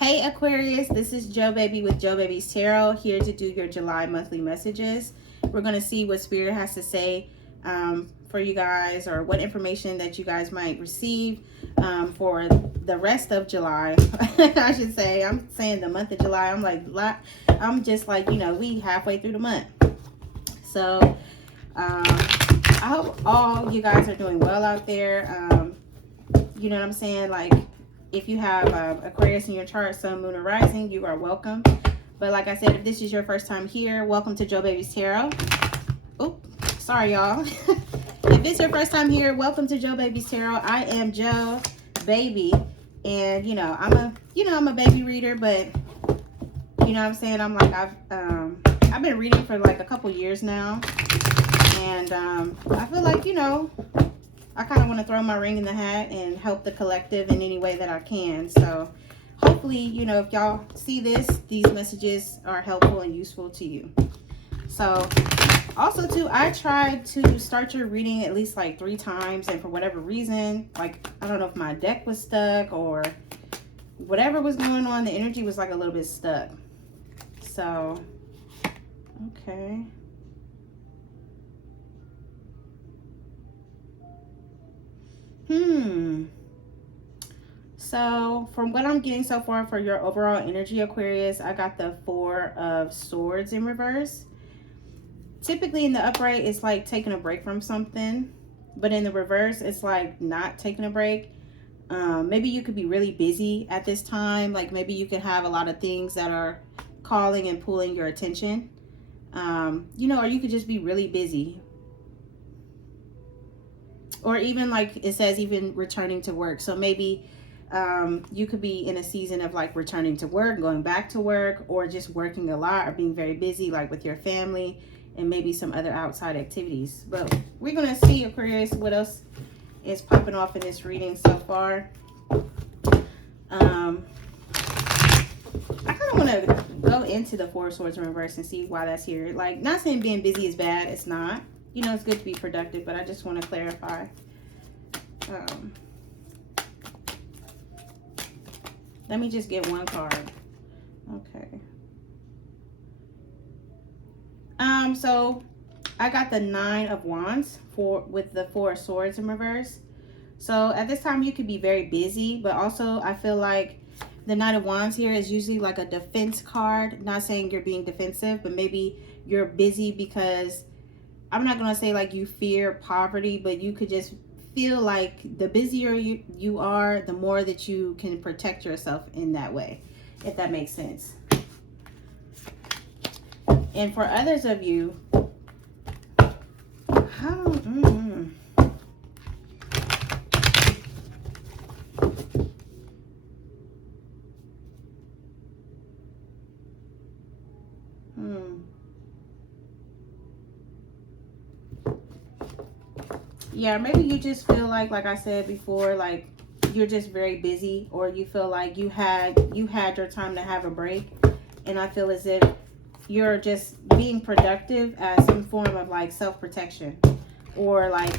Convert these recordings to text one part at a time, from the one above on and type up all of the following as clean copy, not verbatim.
Hey Aquarius, this is Joe Baby with Joe Baby's Tarot, here to do your July monthly messages. We're going to see what Spirit has to say for you guys, or what information that you guys might receive for the rest of July. I should say, I'm saying the month of July. I'm just like, we halfway through the month. So I hope all you guys are doing well out there. You know what I'm saying? Like, if you have Aquarius in your chart, Sun, Moon, or Rising, you are welcome. But like I said, if this is your first time here, welcome to Joe Baby's Tarot. Oop, sorry y'all. If it's your first time here, welcome to Joe Baby's Tarot. I am Joe Baby, and I'm a baby reader, but you know what I'm saying, I've been reading for like a couple years now, and I feel like I kind of want to throw my ring in the hat and help the collective in any way that I can. So hopefully, if y'all see this, these messages are helpful and useful to you. So also too, I tried to start your reading at least like 3 times, and for whatever reason, like, I don't know if my deck was stuck or whatever was going on, the energy was like a little bit stuck. So, okay. So from what I'm getting so far for your overall energy, Aquarius, I got the 4 of Swords in reverse. Typically in the upright, it's like taking a break from something, but in the reverse, it's like not taking a break. Maybe you could be really busy at this time. Like, maybe you could have a lot of things that are calling and pulling your attention. Or you could just be really busy. Or even like it says, even returning to work. So maybe you could be in a season of like returning to work, going back to work, or just working a lot, or being very busy like with your family and maybe some other outside activities. But we're going to see, Aquarius, what else is popping off in this reading so far. I kind of want to go into the 4 of Swords in reverse and see why that's here. Like, not saying being busy is bad. It's not. It's good to be productive, but I just want to clarify. Let me just get one card. Okay. So I got the 9 of Wands with the 4 of Swords in reverse. So at this time, you could be very busy, but also I feel like the 9 of Wands here is usually like a defense card. Not saying you're being defensive, but maybe you're busy because, I'm not going to say like you fear poverty, but you could just feel like the busier you are, the more that you can protect yourself in that way, if that makes sense. And for others of you, yeah, maybe you just feel like I said before, like you're just very busy, or you feel like you had your time to have a break, and I feel as if you're just being productive as some form of like self-protection, or like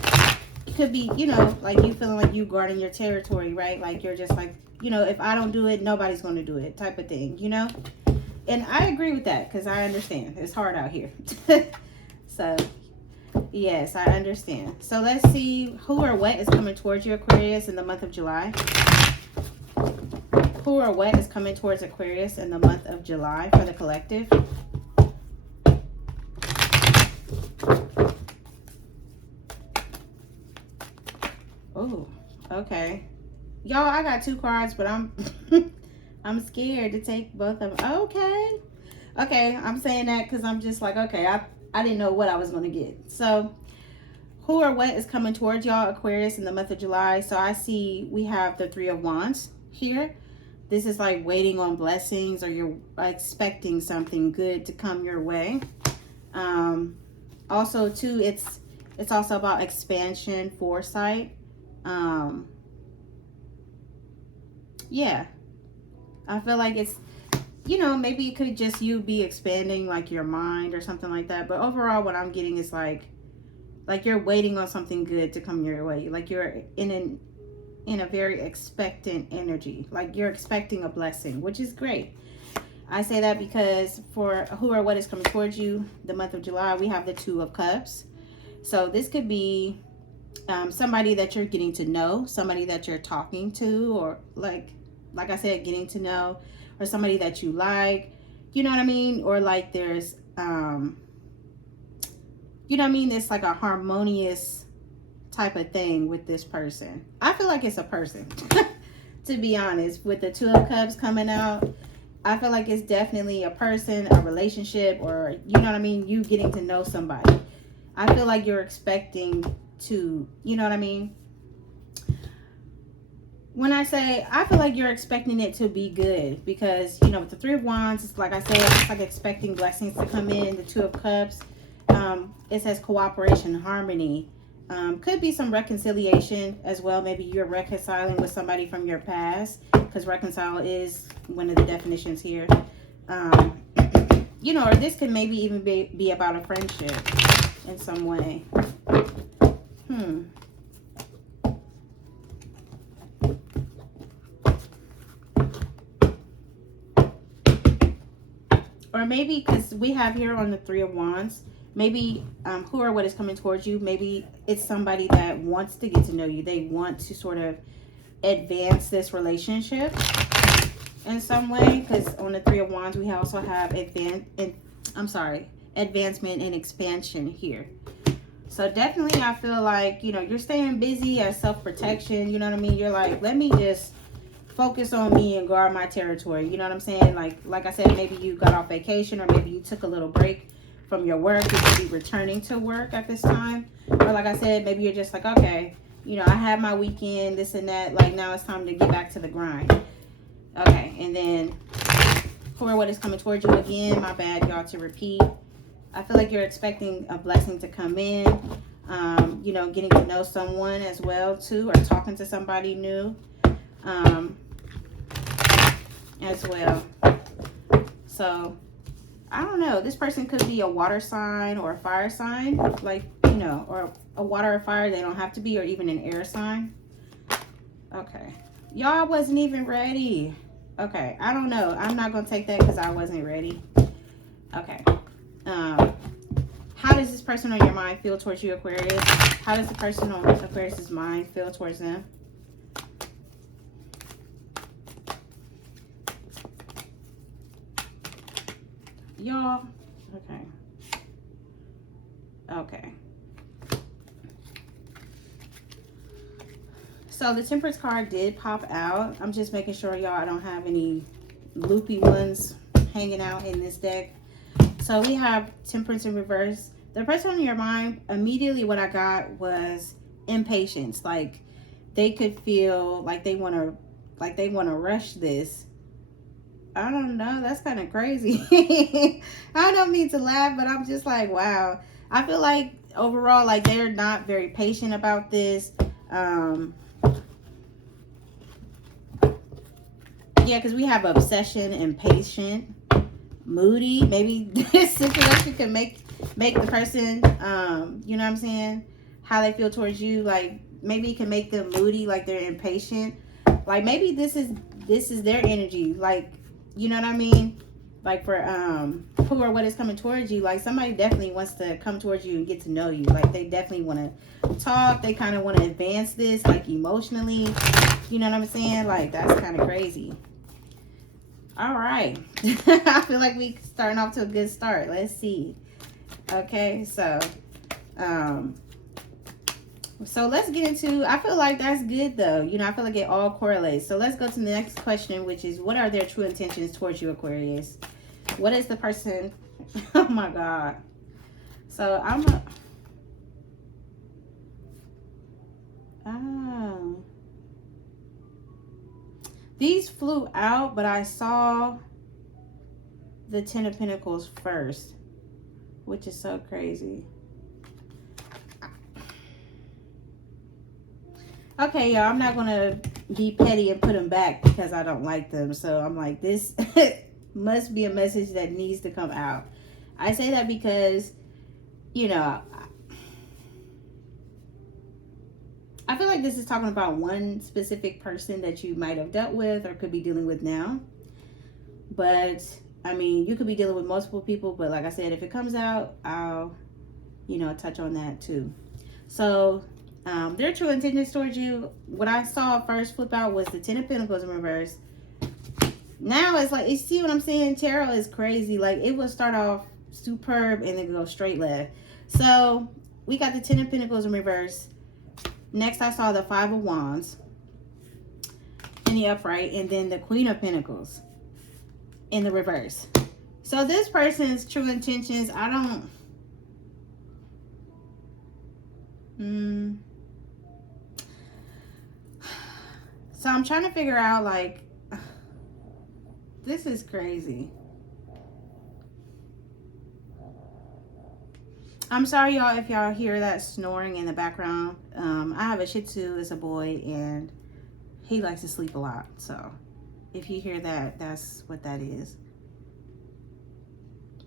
it could be, like you feeling like you guarding your territory, right? Like you're just like, if I don't do it, nobody's going to do it, type of thing, And I agree with that, because I understand it's hard out here. So yes, I understand. So let's see who or what is coming towards you, Aquarius, in the month of July. Who or what is coming towards Aquarius in the month of July for the collective? Oh, okay. Y'all, I got 2 cards, but I'm I'm scared to take both of them. Okay, I'm saying that because I'm just like, okay, I didn't know what I was going to get. So who or what is coming towards y'all, Aquarius, in the month of July? So I see we have the 3 of Wands here. This is like waiting on blessings, or you're expecting something good to come your way. Also too, it's also about expansion, foresight. Yeah, I feel like it's, maybe it could just you be expanding like your mind or something like that. But overall, what I'm getting is like you're waiting on something good to come your way. Like you're in in a very expectant energy. Like you're expecting a blessing, which is great. I say that because for who or what is coming towards you, the month of July, we have the Two of Cups. So this could be somebody that you're getting to know, somebody that you're talking to, or like I said, getting to know, or somebody that you like, you know what I mean? Or like there's, you know what I mean? It's like a harmonious type of thing with this person. I feel like it's a person, to be honest, with the Two of Cups coming out. I feel like it's definitely a person, a relationship, or you know what I mean? You getting to know somebody. I feel like you're expecting to, you know what I mean? When I say, I feel like you're expecting it to be good because, you know, with the Three of Wands, it's like I said, it's like expecting blessings to come in. The Two of Cups, it says cooperation, harmony. Could be some reconciliation as well. Maybe you're reconciling with somebody from your past because reconcile is one of the definitions here. You know, or this could maybe even be about a friendship in some way. Or maybe because we have here on the Three of Wands, maybe who or what is coming towards you, maybe it's somebody that wants to get to know you. They want to sort of advance this relationship in some way, because on the Three of Wands we also have advancement and expansion here. So definitely I feel like, you know, you're staying busy as self-protection, you know what I mean? You're like, let me just focus on me and guard my territory, you know what I'm saying? Like I said, maybe you got off vacation, or maybe you took a little break from your work. You could be returning to work at this time, or like I said, maybe you're just like, okay, you know, I had my weekend, this and that, like now it's time to get back to the grind. Okay, and then for what is coming towards you, again, my bad y'all to repeat, I feel like you're expecting a blessing to come in, you know, getting to know someone as well too, or talking to somebody new as well. So I don't know, this person could be a water sign or a fire sign, like, you know, or a water or fire. They don't have to be, or even an air sign. Okay, y'all wasn't even ready. Okay, I don't know, I'm not gonna take that because I wasn't ready. Okay, how does this person on your mind feel towards you, Aquarius? How does the person on Aquarius's mind feel towards them? Y'all, okay. So the Temperance card did pop out. I'm just making sure y'all I don't have any loopy ones hanging out in this deck. So we have Temperance in reverse. The person on your mind, immediately what I got was impatience. Like they could feel like they want to rush this. I don't know, that's kind of crazy. I don't mean to laugh, but I'm just like, wow. I feel like overall, like they're not very patient about this. Yeah, because we have obsession, impatient, moody. Maybe this situation can make the person, you know what I'm saying, how they feel towards you. Like maybe it can make them moody, like they're impatient. Like maybe this is their energy. Like, you know what I mean? Like for who or what is coming towards you, like somebody definitely wants to come towards you and get to know you. Like they definitely want to talk. They kind of want to advance this, like emotionally. You know what I'm saying? Like that's kind of crazy. All right. I feel like we starting off to a good start. Let's see. Okay, so let's get into, I feel like that's good though. You know, I feel like it all correlates. So let's go to the next question, which is, what are their true intentions towards you, Aquarius? What is the person? Oh my God. So these flew out, but I saw the Ten of Pentacles first, which is so crazy. Okay, y'all, I'm not going to be petty and put them back because I don't like them. So I'm like, this must be a message that needs to come out. I say that because, you know, I feel like this is talking about one specific person that you might have dealt with or could be dealing with now. But I mean, you could be dealing with multiple people, but like I said, if it comes out, I'll, touch on that too. So their true intentions towards you, what I saw first flip out was the Ten of Pentacles in reverse. Now it's like, you see what I'm saying? Tarot is crazy. Like, it will start off superb and then go straight left. So we got the Ten of Pentacles in reverse. Next, I saw the Five of Wands in the upright, and then the Queen of Pentacles in the reverse. So this person's true intentions, I don't... So I'm trying to figure out, like, this is crazy. I'm sorry, y'all, if y'all hear that snoring in the background. I have a Shih Tzu, it's a boy, and he likes to sleep a lot. So if you hear that, that's what that is.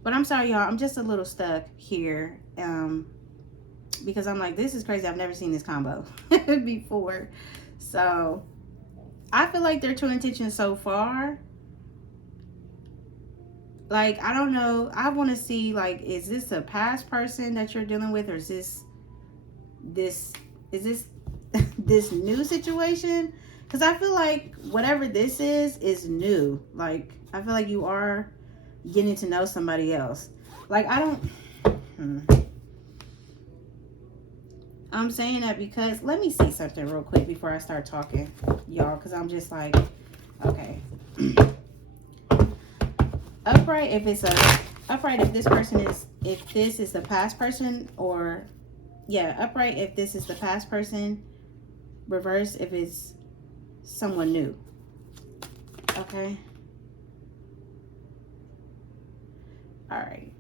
But I'm sorry, y'all, I'm just a little stuck here. Because I'm like, this is crazy. I've never seen this combo before. So I feel like their true intention so far, like, I don't know. I want to see, like, is this a past person that you're dealing with, or is this this new situation? Because I feel like whatever this is new. Like, I feel like you are getting to know somebody else. Like, I don't... I'm saying that because, let me see something real quick before I start talking, y'all, because I'm just like, okay. Upright, if it's upright, if this person is, if this is the past person, or, yeah, upright, if this is the past person, reverse, if it's someone new, okay? All right.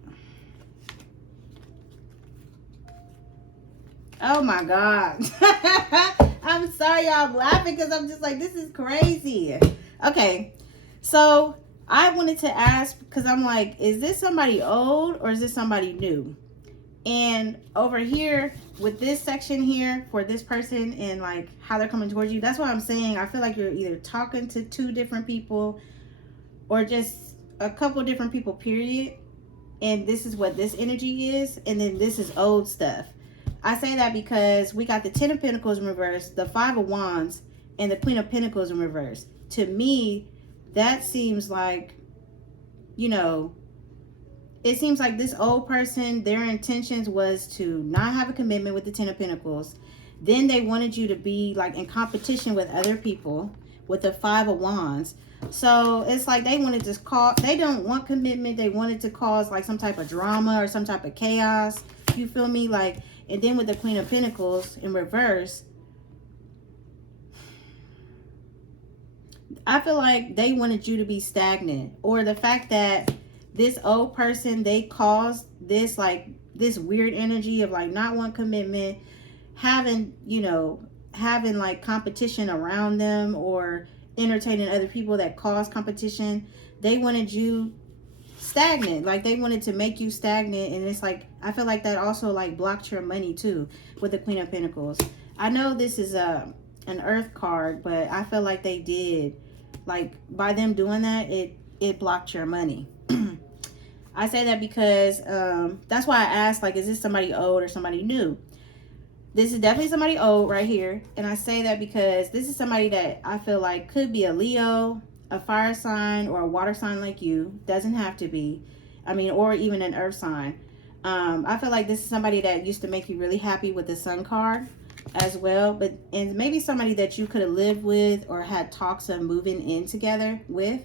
Oh my God. I'm sorry, y'all. I'm laughing because I'm just like, this is crazy. Okay. So I wanted to ask, because I'm like, is this somebody old or is this somebody new? And over here with this section here for this person and like how they're coming towards you, that's what I'm saying. I feel like you're either talking to two different people or just a couple different people, period. And this is what this energy is. And then this is old stuff. I say that because we got the Ten of Pentacles in reverse, the Five of Wands, and the Queen of Pentacles in reverse. To me, that seems like, it seems like this old person, their intentions was to not have a commitment with the Ten of Pentacles. Then they wanted you to be like in competition with other people with the Five of Wands. So it's like they wanted to cause, they don't want commitment. They wanted to cause like some type of drama or some type of chaos. You feel me? Like, and then with the Queen of Pentacles in reverse, I feel like they wanted you to be stagnant, or the fact that this old person, they caused this, like, this weird energy of like not want commitment, having like competition around them or entertaining other people that cause competition. They wanted you stagnant, like they wanted to make you stagnant. And it's like, I feel like that also like blocked your money too with the Queen of Pentacles. I know this is an earth card, but I feel like they did, like, by them doing that, it blocked your money. I say that because that's why I asked, like, is this somebody old or somebody new? This is definitely somebody old right here. And I say that because this is somebody that I feel like could be a Leo, a fire sign, or a water sign like you. Doesn't have to be. I mean, or even an earth sign. I feel like this is somebody that used to make you really happy with the Sun card as well. And maybe somebody that you could have lived with or had talks of moving in together with.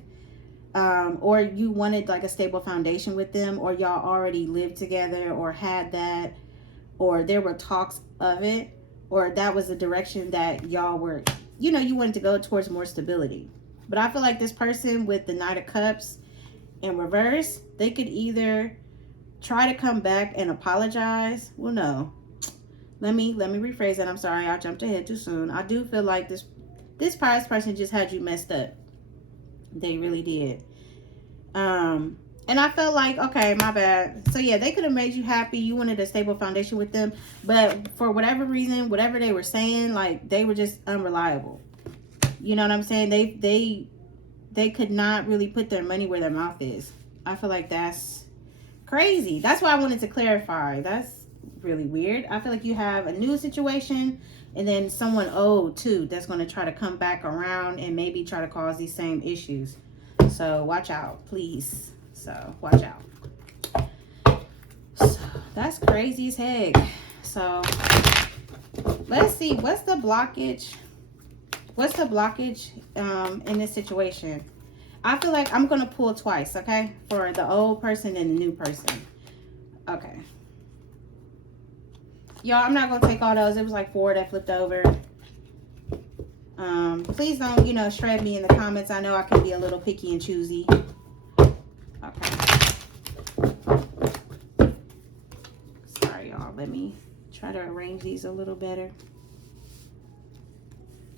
Or you wanted like a stable foundation with them, or y'all already lived together or had that, or there were talks of it, or that was the direction that y'all were, you wanted to go towards more stability. But I feel like this person with the Knight of Cups in reverse, they could either try to come back and apologize. Well, no. Let me rephrase that. I'm sorry, I jumped ahead too soon. I do feel like this past person just had you messed up. They really did. And I felt like, okay, my bad. So yeah, they could have made you happy. You wanted a stable foundation with them. But for whatever reason, whatever they were saying, like, they were just unreliable. You know what I'm saying? They could not really put their money where their mouth is. I feel like that's crazy. That's why I wanted to clarify. That's really weird. I feel like you have a new situation and then someone old too that's going to try to come back around and maybe try to cause these same issues. So watch out, please. So watch out. So that's crazy as heck. So let's see, what's the blockage? What's the blockage in this situation? I feel like I'm going to pull twice, okay? For the old person and the new person. Okay. Y'all, I'm not going to take all those. It was like 4 that flipped over. Please don't, you know, shred me in the comments. I know I can be a little picky and choosy. Okay. Sorry, y'all. Let me try to arrange these a little better.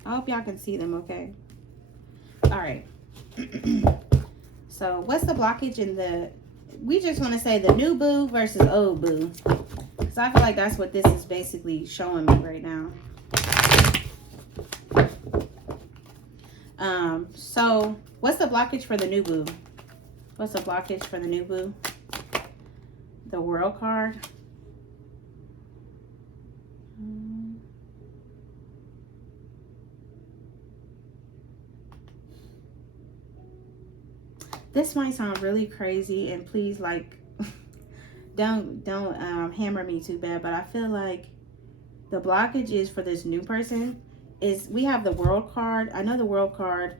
I hope y'all can see them okay. All right. So what's the blockage in the, we just want to say the new boo versus old boo. Because I feel like that's what this is basically showing me right now. So what's the blockage for the new boo? What's the blockage for the new boo? The World card. This might sound really crazy, and please, like, don't hammer me too bad, but I feel like the blockage is for this new person is we have the World card. I know the World card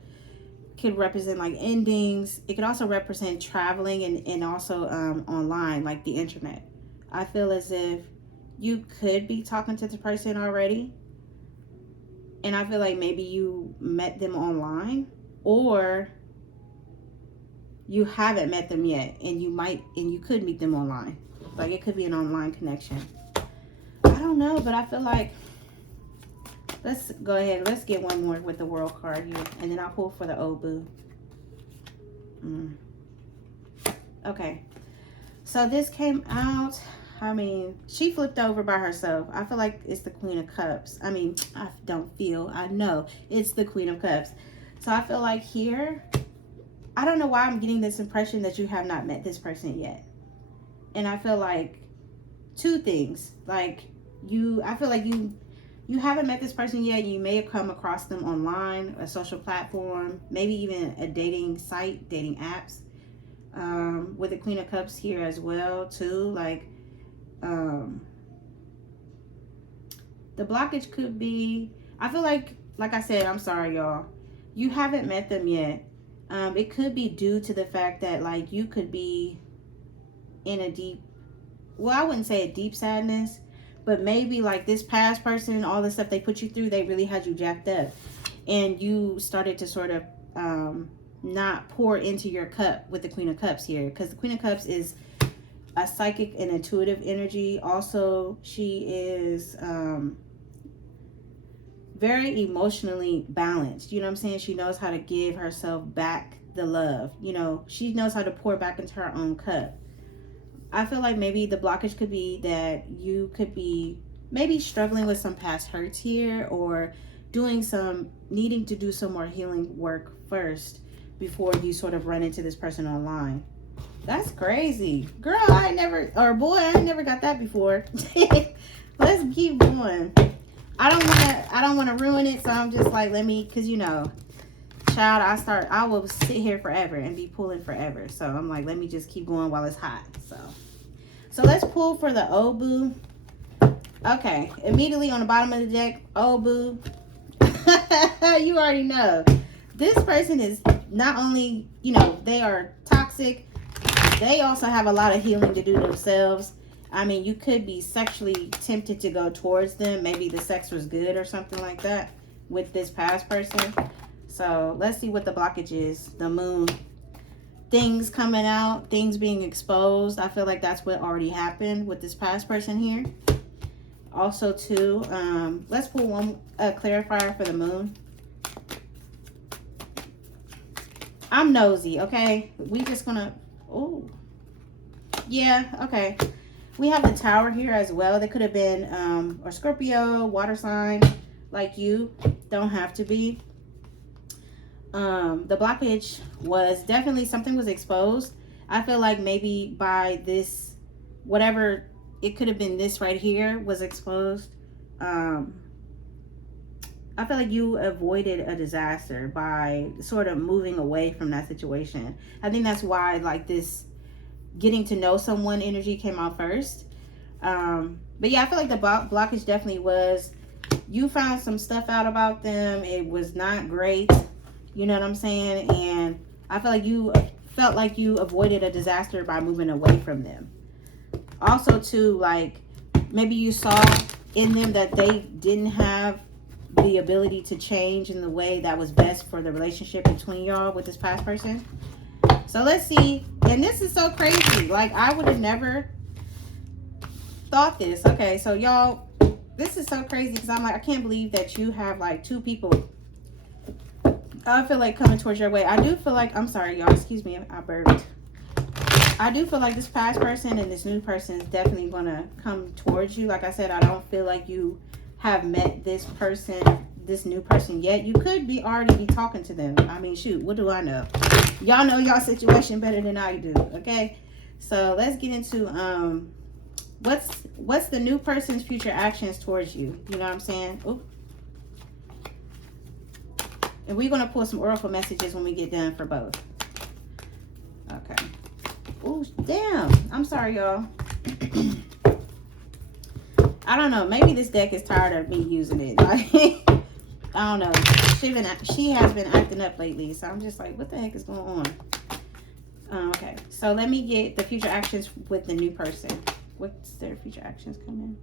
could represent like endings. It could also represent traveling and also online, like the internet. I feel as if you could be talking to the person already, and I feel like maybe you met them online, or you haven't met them yet, and you could meet them online. Like, it could be an online connection. I don't know, but I feel like, let's go ahead. Let's get one more with the World card here, and then I'll pull for the old boo. Okay. So this came out. I mean, she flipped over by herself. I feel like it's the Queen of Cups. I mean, I know it's the Queen of Cups. So I feel like here, I don't know why I'm getting this impression that you have not met this person yet. And I feel like 2 things. Like, I feel like you haven't met this person yet. You may have come across them online, a social platform, maybe even a dating site, dating apps. With the Queen of Cups here as well too. Like, the blockage could be, I feel like I said, I'm sorry y'all, you haven't met them yet. It could be due to the fact that, like, you could be in a deep, well, I wouldn't say a deep sadness, but maybe like this past person, all the stuff they put you through, they really had you jacked up, and you started to sort of not pour into your cup with the Queen of Cups here, because the Queen of Cups is a psychic and intuitive energy. Also, she is very emotionally balanced. You know what I'm saying? She knows how to give herself back the love. You know, she knows how to pour back into her own cup. I feel like maybe the blockage could be that you could be maybe struggling with some past hurts here, or needing to do some more healing work first before you sort of run into this person online. That's crazy. Girl, boy, I never got that before. Let's keep going. I don't want to ruin it, so I'm just like, because, you know, child, I will sit here forever and be pulling forever. So I'm like, let me just keep going while it's hot. So let's pull for the old boo. Okay, immediately on the bottom of the deck, old boo. You already know. This person is not only, you know, they are toxic, they also have a lot of healing to do themselves. I mean, you could be sexually tempted to go towards them. Maybe the sex was good or something like that with this past person. So let's see what the blockage is. The moon. Things coming out, things being exposed. I feel like that's what already happened with this past person here. Also, too, let's pull one clarifier for the moon. I'm nosy, okay? We just gonna, oh, Yeah, okay. We have the Tower here as well. They could have been or Scorpio, water sign, like you. Don't have to be. The blockage was definitely something was exposed. I feel like maybe by this, whatever, it could have been this right here was exposed. Um, I feel like you avoided a disaster by sort of moving away from that situation. I think that's why like this getting to know someone energy came out first. But yeah, I feel like the blockage definitely was, you found some stuff out about them. It was not great. You know what I'm saying? And I feel like you felt like you avoided a disaster by moving away from them. Also, too, like maybe you saw in them that they didn't have the ability to change in the way that was best for the relationship between y'all with this past person. So let's see. And this is so crazy. Like, I would have never thought this. Okay, so y'all, this is so crazy because I'm like, I can't believe that you have like two people, I feel like, coming towards your way. I do feel like, I'm sorry, y'all. Excuse me, I burped. I do feel like this past person and this new person is definitely going to come towards you. Like I said, I don't feel like you have met this person, this new person yet. You could be already be talking to them. I mean, shoot, what do I know? Y'all know y'all situation better than I do, okay? So let's get into what's the new person's future actions towards you. You know what I'm saying? Oop. And we're going to pull some oracle messages when we get done for both. Okay. Oh, damn. I'm sorry, y'all. I don't know. Maybe this deck is tired of me using it. Like, I don't know. She has been acting up lately. So I'm just like, what the heck is going on? Okay. So let me get the future actions with the new person. What's their future actions coming?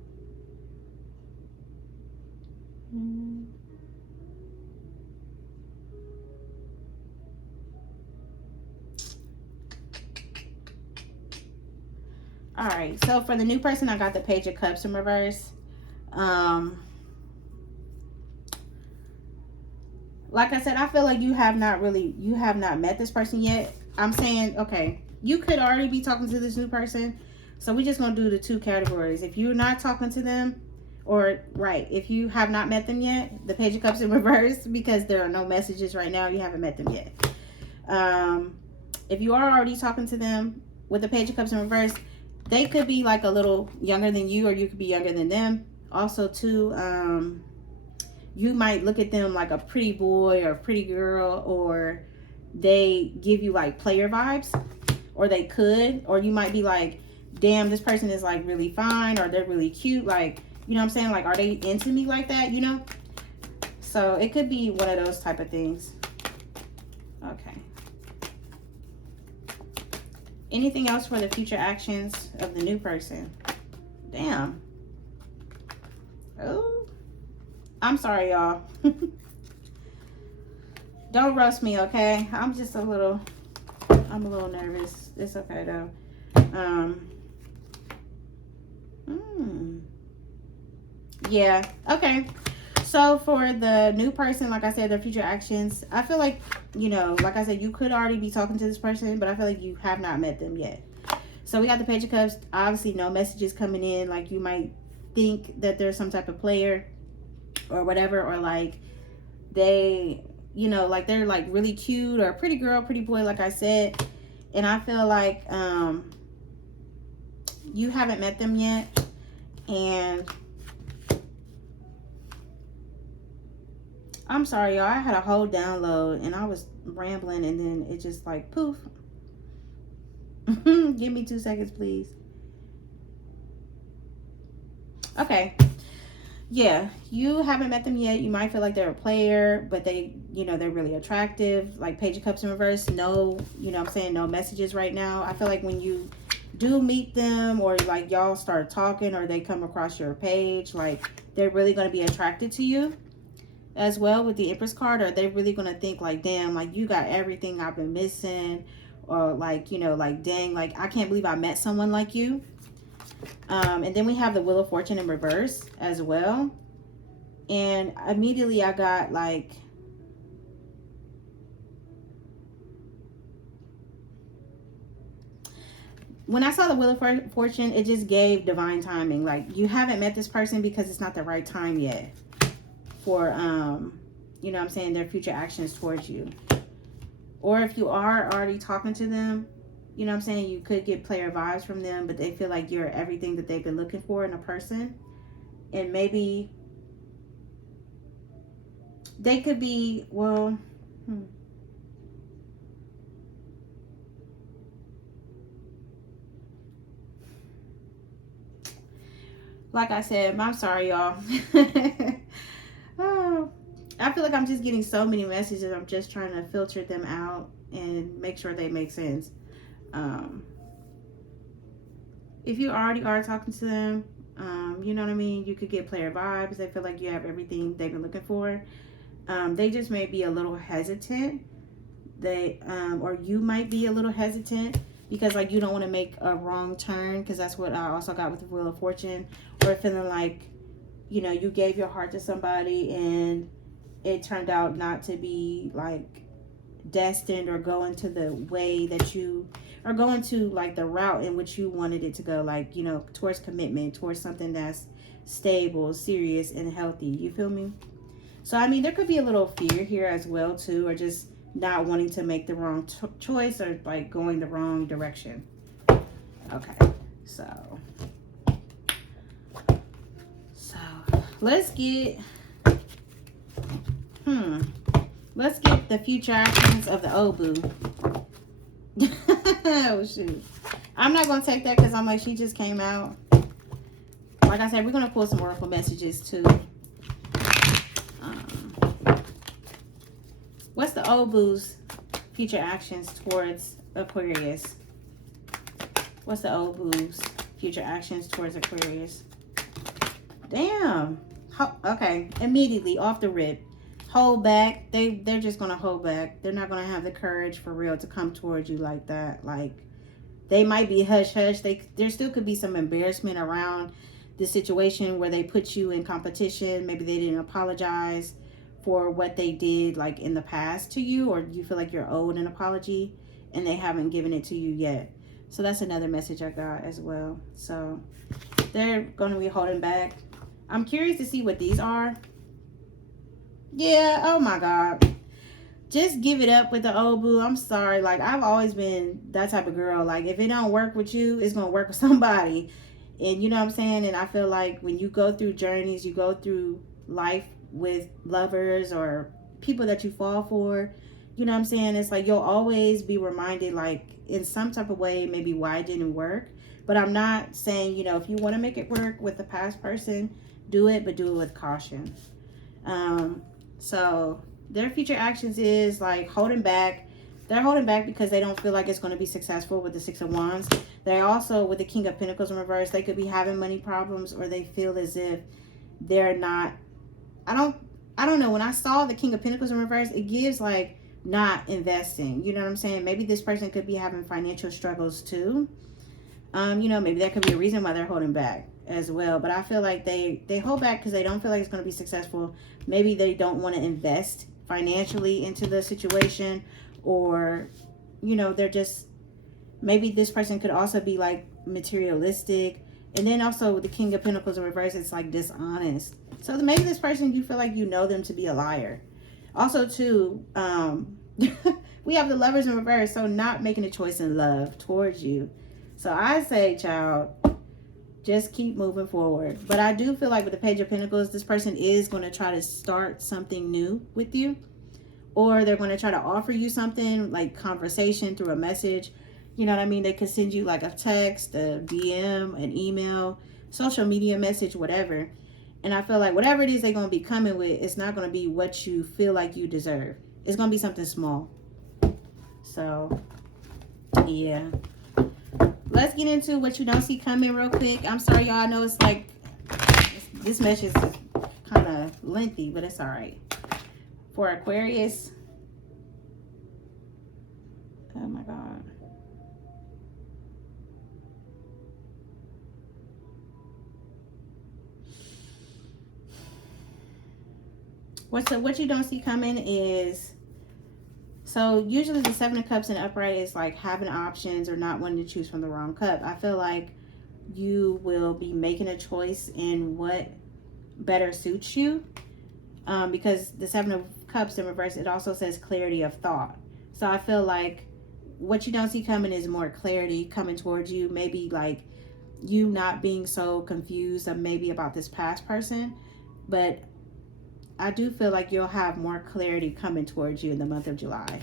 All right, so for the new person, I got the Page of Cups in reverse. Like I said, I feel like you have not met this person yet. I'm saying, okay, you could already be talking to this new person. So we're just going to do the two categories. If you're not talking to them, or right, if you have not met them yet, the Page of Cups in reverse, because there are no messages right now, you haven't met them yet. If you are already talking to them with the Page of Cups in reverse, they could be like a little younger than you, or you could be younger than them. Also, too, you might look at them like a pretty boy or a pretty girl, or they give you like player vibes, or they could, or you might be like, damn, this person is like really fine, or they're really cute. Like, you know what I'm saying? Like, are they into me like that, you know? So it could be one of those type of things. Okay. Anything else for the future actions of the new person? Damn. Oh, I'm sorry, y'all. Don't roast me, okay? I'm a little nervous. It's okay though. Yeah, okay. So for the new person, like I said, their future actions, I feel like, you know, like I said, you could already be talking to this person, but I feel like you have not met them yet. So we got the Page of Cups. Obviously, no messages coming in. Like, you might think that there's some type of player or whatever, or like they, you know, like they're like really cute, or a pretty girl, pretty boy, like I said. And I feel like you haven't met them yet. And I'm sorry, y'all. I had a whole download and I was rambling, and then it just like poof. Give me 2 seconds, please. Okay. Yeah, you haven't met them yet. You might feel like they're a player, but they, you know, they're really attractive. Like Page of Cups in reverse. No, you know what I'm saying? No messages right now. I feel like when you do meet them, or like y'all start talking, or they come across your page, like they're really going to be attracted to you as well with the Empress card, or they're really going to think like, damn, like you got everything I've been missing, or like, you know, like, dang, like I can't believe I met someone like you. And then we have the Wheel of Fortune in reverse as well. And immediately I got like, when I saw the Wheel of Fortune, it just gave divine timing. Like, you haven't met this person because it's not the right time yet for, you know what I'm saying, their future actions towards you. Or if you are already talking to them, you know what I'm saying, you could get player vibes from them, but they feel like you're everything that they've been looking for in a person. And maybe they could be, well, like I said, I'm sorry, y'all. Oh, I feel like I'm just getting so many messages. I'm just trying to filter them out and make sure they make sense. Um, if you already are talking to them, you know what I mean, you could get player vibes. They feel like you have everything they've been looking for. They just may be a little hesitant. Or you might be a little hesitant because, like, you don't want to make a wrong turn, because that's what I also got with the Wheel of Fortune. Or feeling like, you know, you gave your heart to somebody and it turned out not to be, like, destined or going to the way that you are going to, like, the route in which you wanted it to go, like, you know, towards commitment, towards something that's stable, serious, and healthy. You feel me? So, I mean, there could be a little fear here as well, too, or just not wanting to make the wrong choice, or, like, going the wrong direction. Okay, so let's get the future actions of the Obu. Oh, shoot. I'm not going to take that because I'm like, she just came out. Like I said, we're going to pull some oracle messages, too. What's the Obu's future actions towards Aquarius? What's the Obu's future actions towards Aquarius? Damn. Okay, immediately off the rip. Hold back. They're just going to hold back. They're not going to have the courage for real to come towards you like that. Like, they might be hush-hush. There still could be some embarrassment around the situation where they put you in competition. Maybe they didn't apologize for what they did, like, in the past to you, or you feel like you're owed an apology and they haven't given it to you yet. So that's another message I got as well. So they're going to be holding back. I'm curious to see what these are. Yeah, oh my God. Just give it up with the Obu. I'm sorry. Like, I've always been that type of girl. Like, if it don't work with you, it's going to work with somebody. And you know what I'm saying? And I feel like when you go through journeys, you go through life with lovers or people that you fall for, you know what I'm saying? It's like you'll always be reminded, like, in some type of way, maybe why it didn't work. But I'm not saying, you know, if you want to make it work with the past person, do it, but do it with caution. So their future actions is, like, holding back. They're holding back because they don't feel like it's going to be successful with the Six of Wands. They also, with the King of Pentacles in reverse, they could be having money problems, or they feel as if they're not, I don't know. When I saw the King of Pentacles in reverse, it gives, like, not investing. You know what I'm saying? Maybe this person could be having financial struggles too. You know, maybe that could be a reason why they're holding back as well. But I feel like they hold back because they don't feel like it's going to be successful. Maybe they don't want to invest financially into the situation, or, you know, they're just, maybe this person could also be, like, materialistic. And then also with the King of Pentacles in reverse, it's like dishonest. So maybe this person, you feel like you know them to be a liar. Also too, we have the Lovers in reverse, so not making a choice in love towards you. So I say, child, just keep moving forward. But I do feel like with the Page of Pentacles, this person is going to try to start something new with you. Or they're going to try to offer you something, like conversation through a message. You know what I mean? They could send you, like, a text, a DM, an email, social media message, whatever. And I feel like whatever it is they're going to be coming with, it's not going to be what you feel like you deserve. It's going to be something small. So, yeah. Let's get into what you don't see coming real quick. I'm sorry, y'all. I know it's like, this message is kind of lengthy, but it's all right. For Aquarius. Oh, my God. What you don't see coming is So usually the Seven of Cups in upright is like having options or not wanting to choose from the wrong cup. I feel like you will be making a choice in what better suits you, because the Seven of Cups in reverse, it also says clarity of thought. So I feel like what you don't see coming is more clarity coming towards you. Maybe like you not being so confused of maybe about this past person, but I do feel like you'll have more clarity coming towards you in the month of July.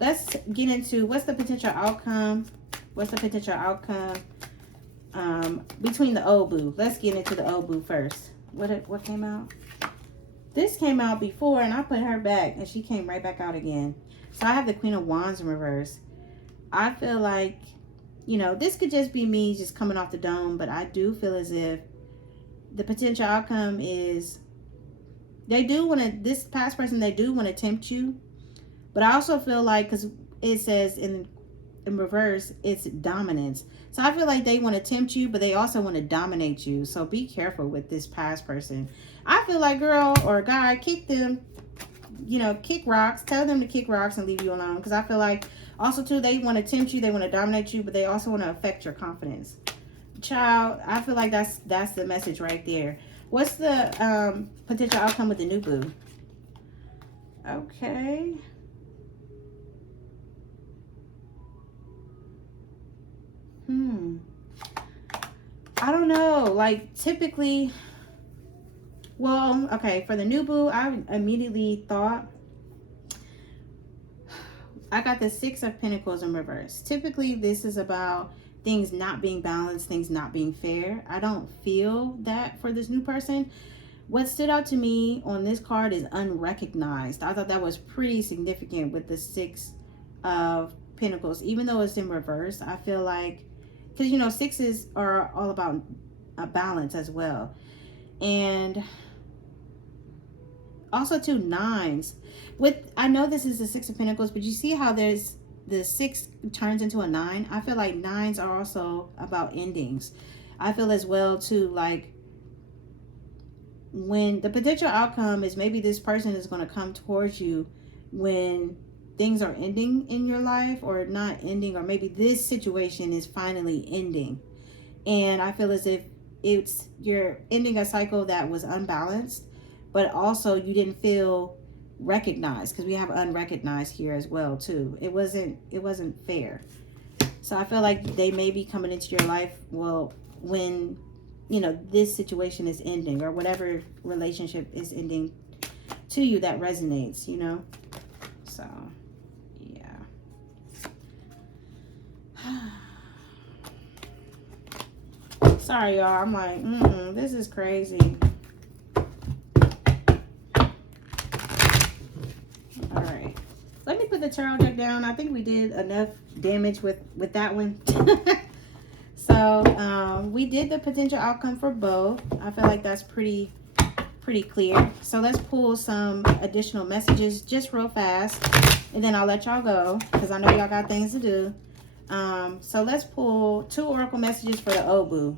Let's get into what's the potential outcome. What's the potential outcome between the old boo? Let's get into the old boo first. What came out? This came out before, and I put her back, and she came right back out again. So I have the Queen of Wands in reverse. I feel like, you know, this could just be me just coming off the dome, but I do feel as if the potential outcome is they do want to, this past person, they do want to tempt you. But I also feel like, because it says in reverse, it's dominance. So I feel like they want to tempt you, but they also want to dominate you. So be careful with this past person. I feel like, girl or guy, kick them, you know, kick rocks. Tell them to kick rocks and leave you alone. Because I feel like also, too, they want to tempt you. They want to dominate you, but they also want to affect your confidence. Child, I feel like that's the message right there. What's the potential outcome with the new boo? Okay. I don't know. Like, typically, well, okay, for the new boo, I immediately thought, I got the Six of Pentacles in reverse. Typically, this is about things not being balanced, things not being fair. I don't feel that for this new person. What stood out to me on this card is unrecognized. I thought that was pretty significant with the Six of Pentacles. Even though it's in reverse, I feel like, because, you know, sixes are all about a balance as well. And also, two nines. I know this is the Six of Pentacles, but you see how there's the six turns into a nine. I feel like nines are also about endings. I feel as well too, like when the potential outcome is maybe this person is going to come towards you when things are ending in your life, or not ending, or maybe this situation is finally ending. And I feel as if you're ending a cycle that was unbalanced, but also you didn't feel recognized, because we have unrecognized here as well too. It wasn't fair. So I feel like they may be coming into your life, well, when, you know, this situation is ending, or whatever relationship is ending to you that resonates, you know. So yeah. Sorry, y'all. I'm like, this is crazy. All right. Let me put the tarot deck down. I think we did enough damage with that one. So we did the potential outcome for both. I feel like that's pretty clear. So let's pull some additional messages just real fast, and then I'll let y'all go, because I know y'all got things to do. So let's pull 2 oracle messages for the Obu.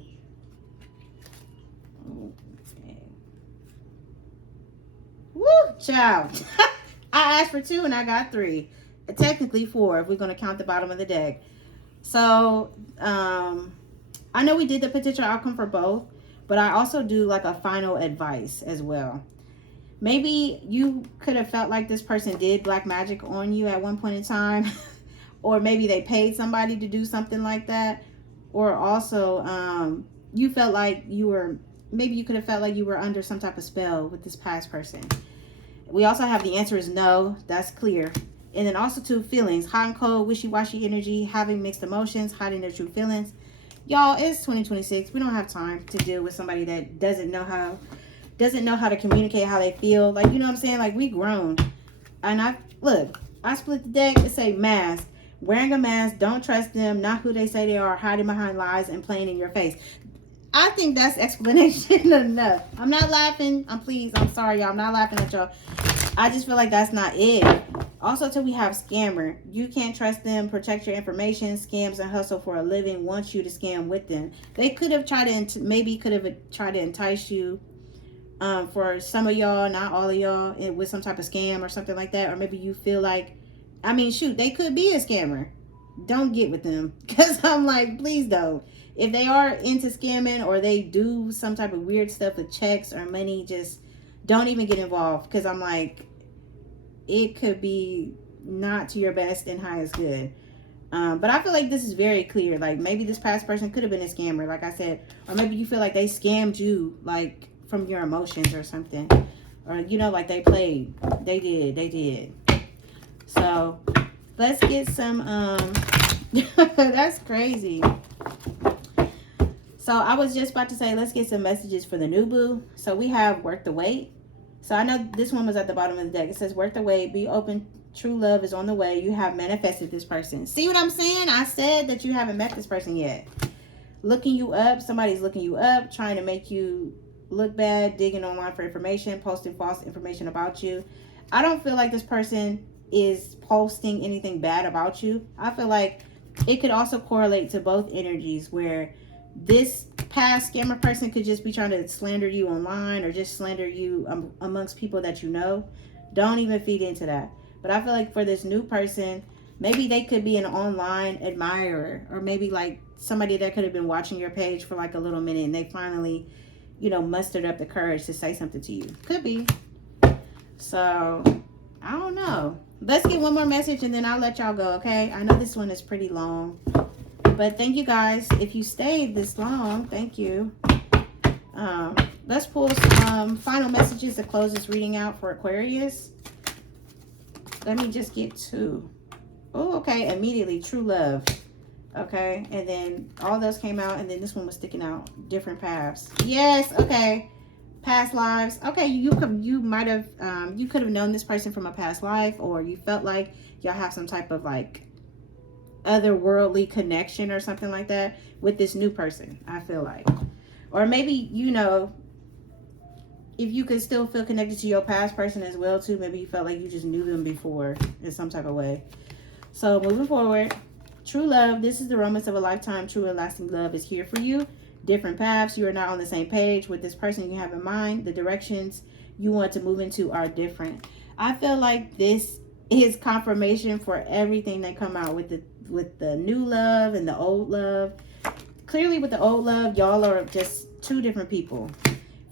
Okay. Woo, child. I asked for 2 and I got 3. Technically 4 if we're going to count the bottom of the deck. So I know we did the potential outcome for both, but I also do like a final advice as well. Maybe you could have felt like this person did black magic on you at one point in time, or maybe they paid somebody to do something like that, or also you felt like maybe you could have felt like you were under some type of spell with this past person. We also have the answer is no. That's clear. And then also 2 feelings, hot and cold, wishy-washy energy, having mixed emotions, hiding their true feelings. Y'all, it's 2026. We don't have time to deal with somebody that doesn't know how to communicate how they feel. Like, you know what I'm saying? Like, we grown. And I split the deck to say mask. Wearing a mask, don't trust them, not who they say they are, hiding behind lies and playing in your face. I think that's explanation enough. I'm not laughing. I'm sorry, y'all. I'm not laughing at y'all. I just feel like that's not it. Also, too, we have scammer. You can't trust them. Protect your information. Scams and hustle for a living. Want you to scam with them. They could have tried to entice you For some of y'all, not all of y'all, it was some type of scam or something like that. Or maybe you feel like, I mean, shoot, they could be a scammer. Don't get with them, because I'm like, please don't. If they are into scamming or they do some type of weird stuff with checks or money, just don't even get involved, because I'm like, it could be not to your best and highest good. But I feel like this is very clear. Like, maybe this past person could have been a scammer, like I said, or maybe you feel like they scammed you, like from your emotions or something, or like they played. They did. So let's get some. That's crazy. So I was just about to say, let's get some messages for the new boo. So we have work the wait. So I know this one was at the bottom of the deck. It says work the wait, be open, true love is on the way. You have manifested this person. See what I'm saying? I said that you haven't met this person yet. Looking you up, somebody's looking you up, trying to make you look bad, digging online for information, posting false information about you. I don't feel like this person is posting anything bad about you. I feel like it could also correlate to both energies, where this past scammer person could just be trying to slander you online or just slander you amongst people that you know. Don't even feed into that. But I feel like for this new person, maybe they could be an online admirer, or maybe like somebody that could have been watching your page for like a little minute and they finally, mustered up the courage to say something to you. Could be. So, I don't know. Let's get one more message and then I'll let y'all go, okay? I know this one is pretty long. But thank you guys. If you stayed this long, thank you. Let's pull some final messages to close this reading out for Aquarius. Let me just get two. Oh, okay. Immediately, true love. Okay. And then all those came out, and then this one was sticking out. Different paths. Yes. Okay. Past lives. Okay. You might have, you could have known this person from a past life, or you felt like y'all have some type of like otherworldly connection or something like that with this new person, I feel like. Or maybe, if you could still feel connected to your past person as well too, maybe you felt like you just knew them before in some type of way. So moving forward, true love, this is the romance of a lifetime. True and lasting love is here for you. Different paths, you are not on the same page with this person you have in mind. The directions you want to move into are different. I feel like this is confirmation for everything that come out with the new love and the old love. Clearly with the old love, y'all are just two different people.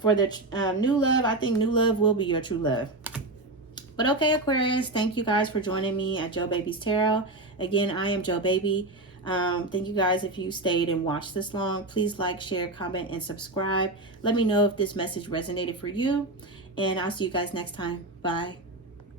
For the new love, I think new love will be your true love. But okay, Aquarius, thank you guys for joining me at Joe Baby's Tarot. Again, I am Joe Baby. Thank you guys if you stayed and watched this long. Please like, share, comment, and subscribe. Let me know if this message resonated for you. And I'll see you guys next time. Bye.